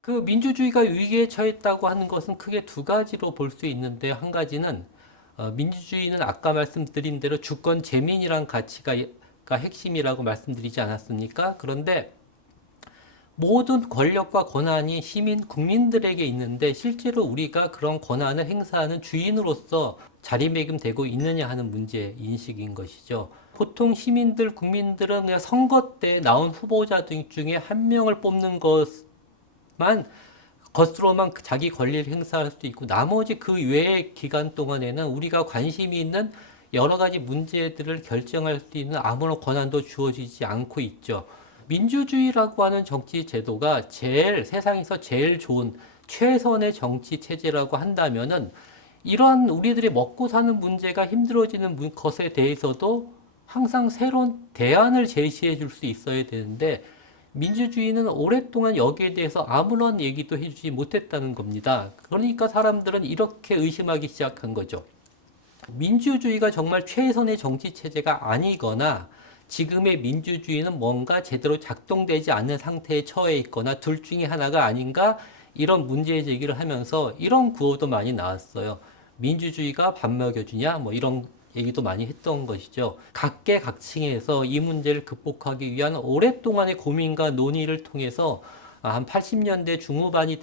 그 민주주의가 위기에 처했다고 하는 것은 크게 두 가지로 볼 수 있는데, 한 가지는 민주주의는 아까 말씀드린 대로 주권 재민이란 가치가 핵심이라고 말씀드리지 않았습니까? 그런데 모든 권력과 권한이 국민들에게 있는데, 실제로 우리가 그런 권한을 행사하는 주인으로서 자리매김되고 있느냐 하는 문제 인식인 것이죠. 보통 국민들은 그냥 선거 때 나온 후보자 중에 한 명을 뽑는 것으로만 자기 권리를 행사할 수 있고, 나머지 그 외의 기간 동안에는 우리가 관심이 있는 여러 가지 문제들을 결정할 수 있는 아무런 권한도 주어지지 않고 있죠. 민주주의라고 하는 정치 제도가 세상에서 제일 좋은 최선의 정치 체제라고 한다면은, 이런 우리들이 먹고 사는 문제가 힘들어지는 것에 대해서도 항상 새로운 대안을 제시해 줄 수 있어야 되는데, 민주주의는 오랫동안 여기에 대해서 아무런 얘기도 해주지 못했다는 겁니다. 그러니까 사람들은 이렇게 의심하기 시작한 거죠. 민주주의가 정말 최선의 정치 체제가 아니거나, 지금의 민주주의는 뭔가 제대로 작동되지 않는 상태에 처해 있거나, 둘 중에 하나가 아닌가, 이런 문제 제기를 하면서 이런 구호도 많이 나왔어요. 민주주의가 밥 먹여주냐, 뭐 이런 얘기도 많이 했던 것이죠. 각계각층에서 이 문제를 극복하기 위한 오랫동안의 고민과 논의를 통해서 한 80년대 중후반이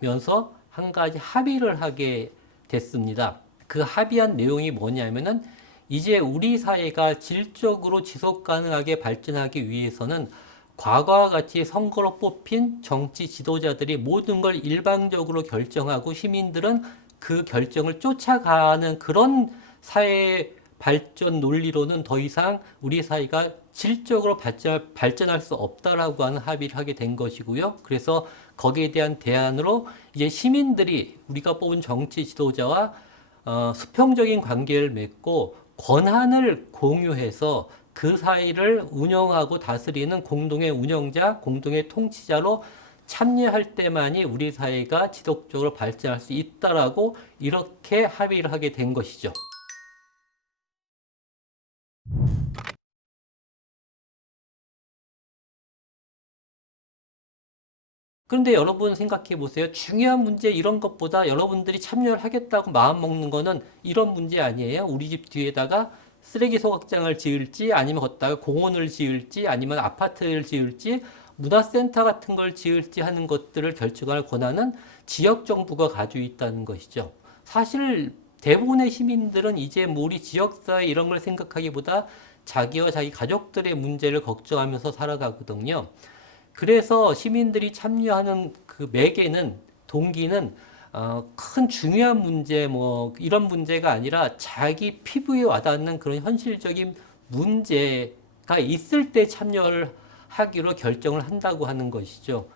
되면서 한 가지 합의를 하게 됐습니다. 그 합의한 내용이 뭐냐면은, 이제 우리 사회가 질적으로 지속 가능하게 발전하기 위해서는 과거와 같이 선거로 뽑힌 정치 지도자들이 모든 걸 일방적으로 결정하고, 시민들은 그 결정을 쫓아가는 그런 사회 발전 논리로는 더 이상 우리 사회가 질적으로 발전할 수 없다라고 하는 합의를 하게 된 것이고요. 그래서 거기에 대한 대안으로 이제 시민들이 우리가 뽑은 정치 지도자와 수평적인 관계를 맺고 권한을 공유해서 그 사회를 운영하고 다스리는 공동의 운영자, 공동의 통치자로 참여할 때만이 우리 사회가 지속적으로 발전할 수 있다라고 이렇게 합의를 하게 된 것이죠. 그런데 여러분 생각해 보세요. 중요한 문제 이런 것보다 여러분들이 참여를 하겠다고 마음 먹는 거는 이런 문제 아니에요? 우리 집 뒤에다가 쓰레기 소각장을 지을지, 아니면 걷다가 공원을 지을지, 아니면 아파트를 지을지, 문화센터 같은 걸 지을지 하는 것들을 결정할 권한은 지역 정부가 가지고 있다는 것이죠. 사실 대부분의 시민들은 이제 뭐 우리 지역사회 이런 걸 생각하기보다 자기와 자기 가족들의 문제를 걱정하면서 살아가거든요. 그래서 시민들이 참여하는 그 동기는 큰 중요한 문제, 뭐 이런 문제가 아니라 자기 피부에 와닿는 그런 현실적인 문제가 있을 때 참여를 하기로 결정을 한다고 하는 것이죠.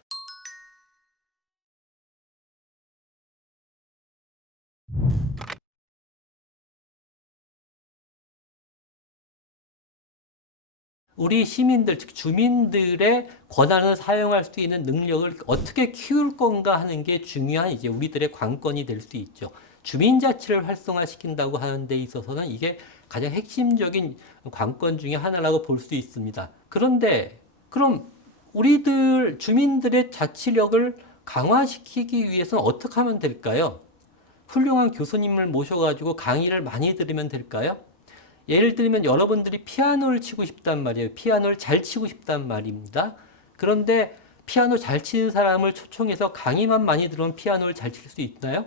우리 시민들, 즉 주민들의 권한을 사용할 수 있는 능력을 어떻게 키울 건가 하는 게 중요한 이제 우리들의 관건이 될 수 있죠. 주민자치를 활성화시킨다고 하는 데 있어서는 이게 가장 핵심적인 관건 중에 하나라고 볼 수 있습니다. 그런데 그럼 주민들의 자치력을 강화시키기 위해서는 어떻게 하면 될까요? 훌륭한 교수님을 모셔가지고 강의를 많이 들으면 될까요? 예를 들면 여러분들이 피아노를 치고 싶단 말이에요. 피아노를 잘 치고 싶단 말입니다. 그런데 피아노 잘 치는 사람을 초청해서 강의만 많이 들으면 피아노를 잘 칠 수 있나요?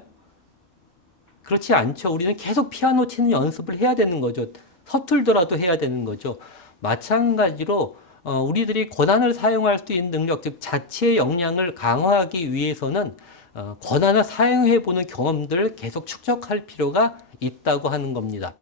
그렇지 않죠. 우리는 계속 피아노 치는 연습을 해야 되는 거죠. 서툴더라도 해야 되는 거죠. 마찬가지로 우리들이 권한을 사용할 수 있는 능력, 즉 자치의 역량을 강화하기 위해서는 권한을 사용해 보는 경험들을 계속 축적할 필요가 있다고 하는 겁니다.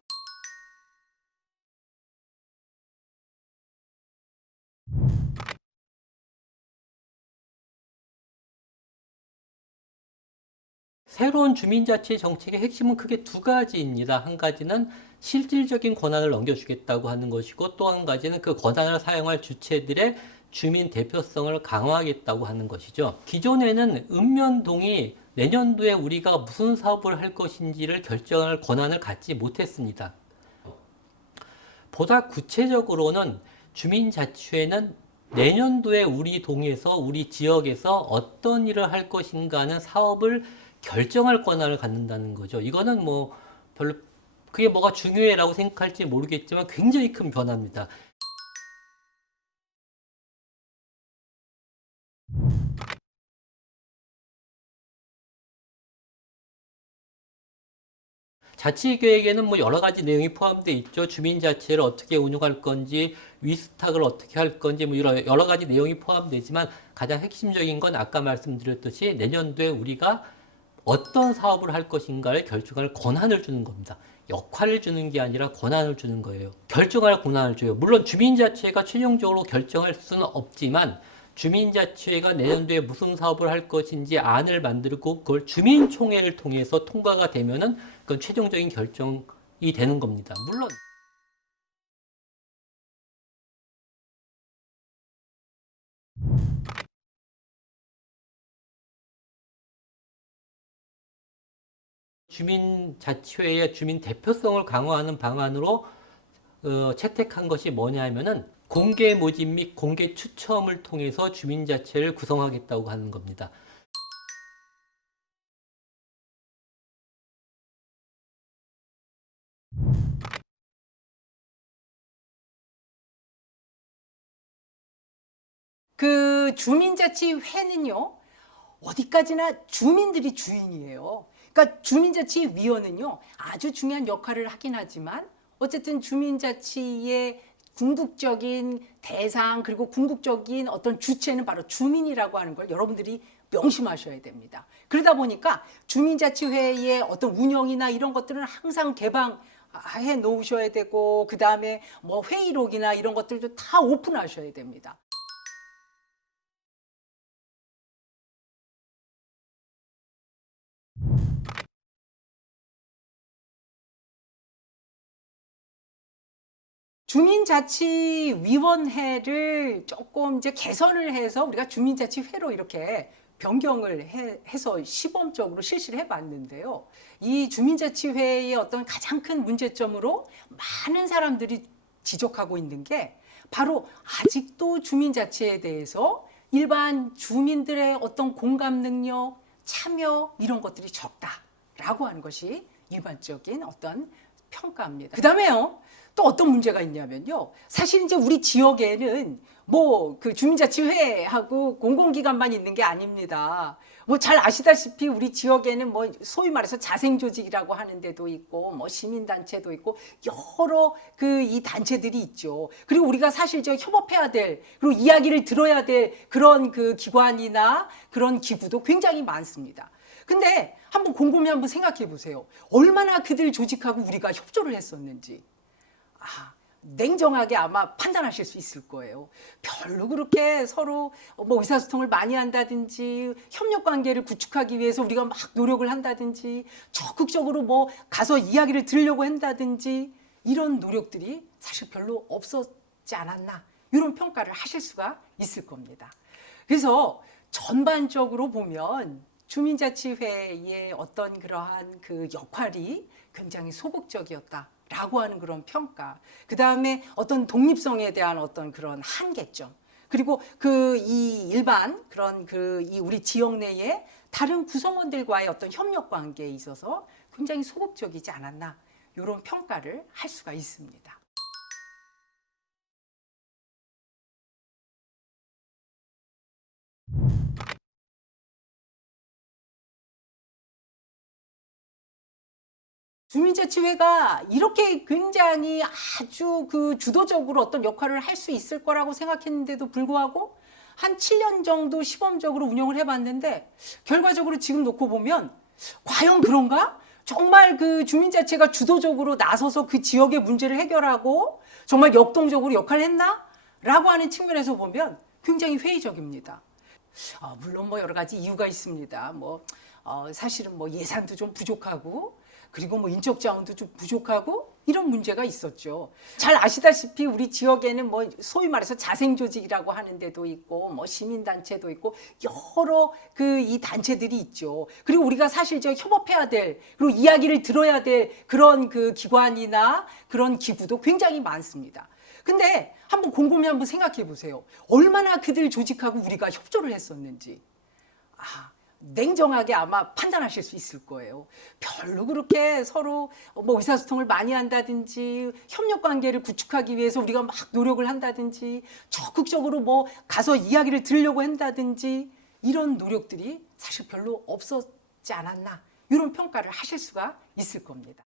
새로운 주민자치 정책의 핵심은 크게 두 가지입니다. 한 가지는 실질적인 권한을 넘겨주겠다고 하는 것이고, 또 한 가지는 그 권한을 사용할 주체들의 주민 대표성을 강화하겠다고 하는 것이죠. 기존에는 읍면동이 내년도에 우리가 무슨 사업을 할 것인지를 결정할 권한을 갖지 못했습니다. 보다 구체적으로는 주민자치회는 내년도에 우리 동에서 우리 지역에서 어떤 일을 할 것인가 하는 사업을 결정할 권한을 갖는다는 거죠. 이거는 뭐 별로 그게 뭐가 중요해라고 생각할지 모르겠지만 굉장히 큰 변화입니다. 자치계획에는 뭐 여러 가지 내용이 포함되어 있죠. 주민자치를 어떻게 운영할 건지, 위스탁을 어떻게 할 건지, 뭐 여러 가지 내용이 포함되지만 가장 핵심적인 건 아까 말씀드렸듯이 내년도에 우리가 어떤 사업을 할 것인가를 결정할 권한을 주는 겁니다. 역할을 주는 게 아니라 권한을 주는 거예요. 결정할 권한을 줘요. 물론 주민자치회가 최종적으로 결정할 수는 없지만 주민자치회가 내년도에 무슨 사업을 할 것인지 안을 만들고 그걸 주민총회를 통해서 통과가 되면은 그건 최종적인 결정이 되는 겁니다. 물론 주민자치회의 주민 대표성을 강화하는 방안으로 채택한 것이 뭐냐면은 공개 모집 및 공개 추첨을 통해서 주민자치회를 구성하겠다고 하는 겁니다. 그 주민자치회는요, 어디까지나 주민들이 주인이에요. 그러니까 주민자치위원은요, 아주 중요한 역할을 하긴 하지만 어쨌든 주민자치의 궁극적인 대상 그리고 궁극적인 어떤 주체는 바로 주민이라고 하는 걸 여러분들이 명심하셔야 됩니다. 그러다 보니까 주민자치회의 어떤 운영이나 이런 것들은 항상 개방해 놓으셔야 되고, 그 다음에 뭐 회의록이나 이런 것들도 다 오픈하셔야 됩니다. 주민자치위원회를 조금 이제 개선을 해서 우리가 주민자치회로 이렇게 변경을 해서 시범적으로 실시를 해봤는데요. 이 주민자치회의 어떤 가장 큰 문제점으로 많은 사람들이 지적하고 있는 게 바로 아직도 주민자치에 대해서 일반 주민들의 어떤 공감 능력, 참여 이런 것들이 적다라고 하는 것이 일반적인 어떤 평가입니다. 그 다음에요. 또 어떤 문제가 있냐면요. 사실 이제 우리 지역에는 뭐 그 주민자치회하고 공공기관만 있는 게 아닙니다. 뭐 잘 아시다시피 우리 지역에는 뭐 소위 말해서 자생조직이라고 하는 데도 있고 뭐 시민단체도 있고 여러 그 이 단체들이 있죠. 그리고 우리가 사실 저 협업해야 될 그리고 이야기를 들어야 될 그런 그 기관이나 그런 기구도 굉장히 많습니다. 근데 한번 곰곰이 한번 생각해 보세요. 얼마나 그들 조직하고 우리가 협조를 했었는지. 냉정하게 아마 판단하실 수 있을 거예요. 별로 그렇게 서로 뭐 의사소통을 많이 한다든지 협력 관계를 구축하기 위해서 우리가 막 노력을 한다든지 적극적으로 뭐 가서 이야기를 들으려고 한다든지 이런 노력들이 사실 별로 없었지 않았나 이런 평가를 하실 수가 있을 겁니다. 그래서 전반적으로 보면 주민자치회의 어떤 그러한 그 역할이 굉장히 소극적이었다라고 하는 그런 평가. 그 다음에 어떤 독립성에 대한 어떤 그런 한계점. 그리고 그 이 일반 그런 그 이 우리 지역 내에 다른 구성원들과의 어떤 협력 관계에 있어서 굉장히 소극적이지 않았나 이런 평가를 할 수가 있습니다. 주민자치회가 이렇게 굉장히 아주 그 주도적으로 어떤 역할을 할 수 있을 거라고 생각했는데도 불구하고 한 7년 정도 시범적으로 운영을 해봤는데 결과적으로 지금 놓고 보면 과연 그런가? 정말 그 주민자치가 주도적으로 나서서 그 지역의 문제를 해결하고 정말 역동적으로 역할을 했나? 라고 하는 측면에서 보면 굉장히 회의적입니다. 물론 뭐 여러 가지 이유가 있습니다. 사실은 뭐 예산도 좀 부족하고 그리고 뭐 인적 자원도 좀 부족하고 이런 문제가 있었죠. 잘 아시다시피 우리 지역에는 뭐 소위 말해서 자생 조직이라고 하는 데도 있고 뭐 시민 단체도 있고 여러 그 이 단체들이 있죠. 그리고 우리가 사실 저 협업해야 될 그리고 이야기를 들어야 될 그런 그 기관이나 그런 기구도 굉장히 많습니다. 근데 한번 곰곰이 한번 생각해 보세요. 얼마나 그들 조직하고 우리가 협조를 했었는지. 냉정하게 아마 판단하실 수 있을 거예요. 별로 그렇게 서로 뭐 의사소통을 많이 한다든지 협력 관계를 구축하기 위해서 우리가 막 노력을 한다든지 적극적으로 뭐 가서 이야기를 들으려고 한다든지 이런 노력들이 사실 별로 없었지 않았나 이런 평가를 하실 수가 있을 겁니다.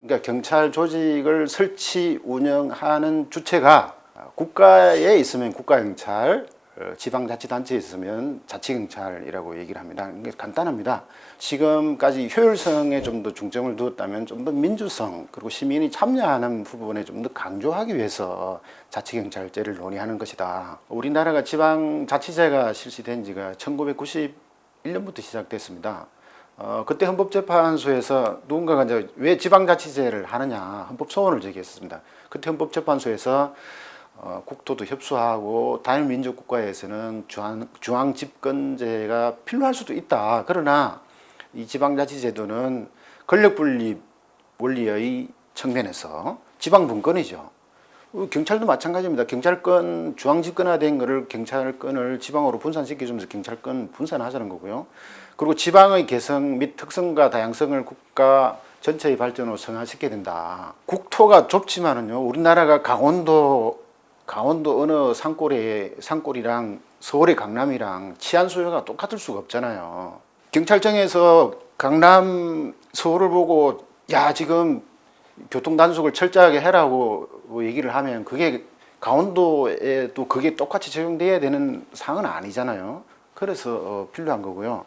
그러니까 경찰 조직을 설치 운영하는 주체가 국가에 있으면 국가경찰, 지방자치단체에 있으면 자치경찰이라고 얘기를 합니다. 이게 간단합니다. 지금까지 효율성에 좀 더 중점을 두었다면 좀 더 민주성 그리고 시민이 참여하는 부분에 좀 더 강조하기 위해서 자치경찰제를 논의하는 것이다. 우리나라가 지방자치제가 실시된 지가 1991년부터 시작됐습니다. 그때 헌법재판소에서 누군가가 이제 왜 지방자치제를 하느냐 헌법 소원을 제기했습니다. 그때 헌법재판소에서 국토도 협소하고 다민족국가에서는 중앙집권제가 필요할 수도 있다. 그러나 이 지방자치제도는 권력분립 원리의 측면에서 지방분권이죠. 경찰도 마찬가지입니다. 경찰권 중앙집권화된 거를 경찰권을 지방으로 분산시켜주면서 경찰권 분산하자는 거고요. 그리고 지방의 개성 및 특성과 다양성을 국가 전체의 발전으로 승화시켜야 된다. 국토가 좁지만은요, 우리나라가 강원도 어느 산골이랑 서울의 강남이랑 치안 수요가 똑같을 수가 없잖아요. 경찰청에서 강남, 서울을 보고 야 지금 교통 단속을 철저하게 해라고 얘기를 하면 그게 강원도에도 그게 똑같이 적용돼야 되는 사항은 아니잖아요. 그래서 필요한 거고요.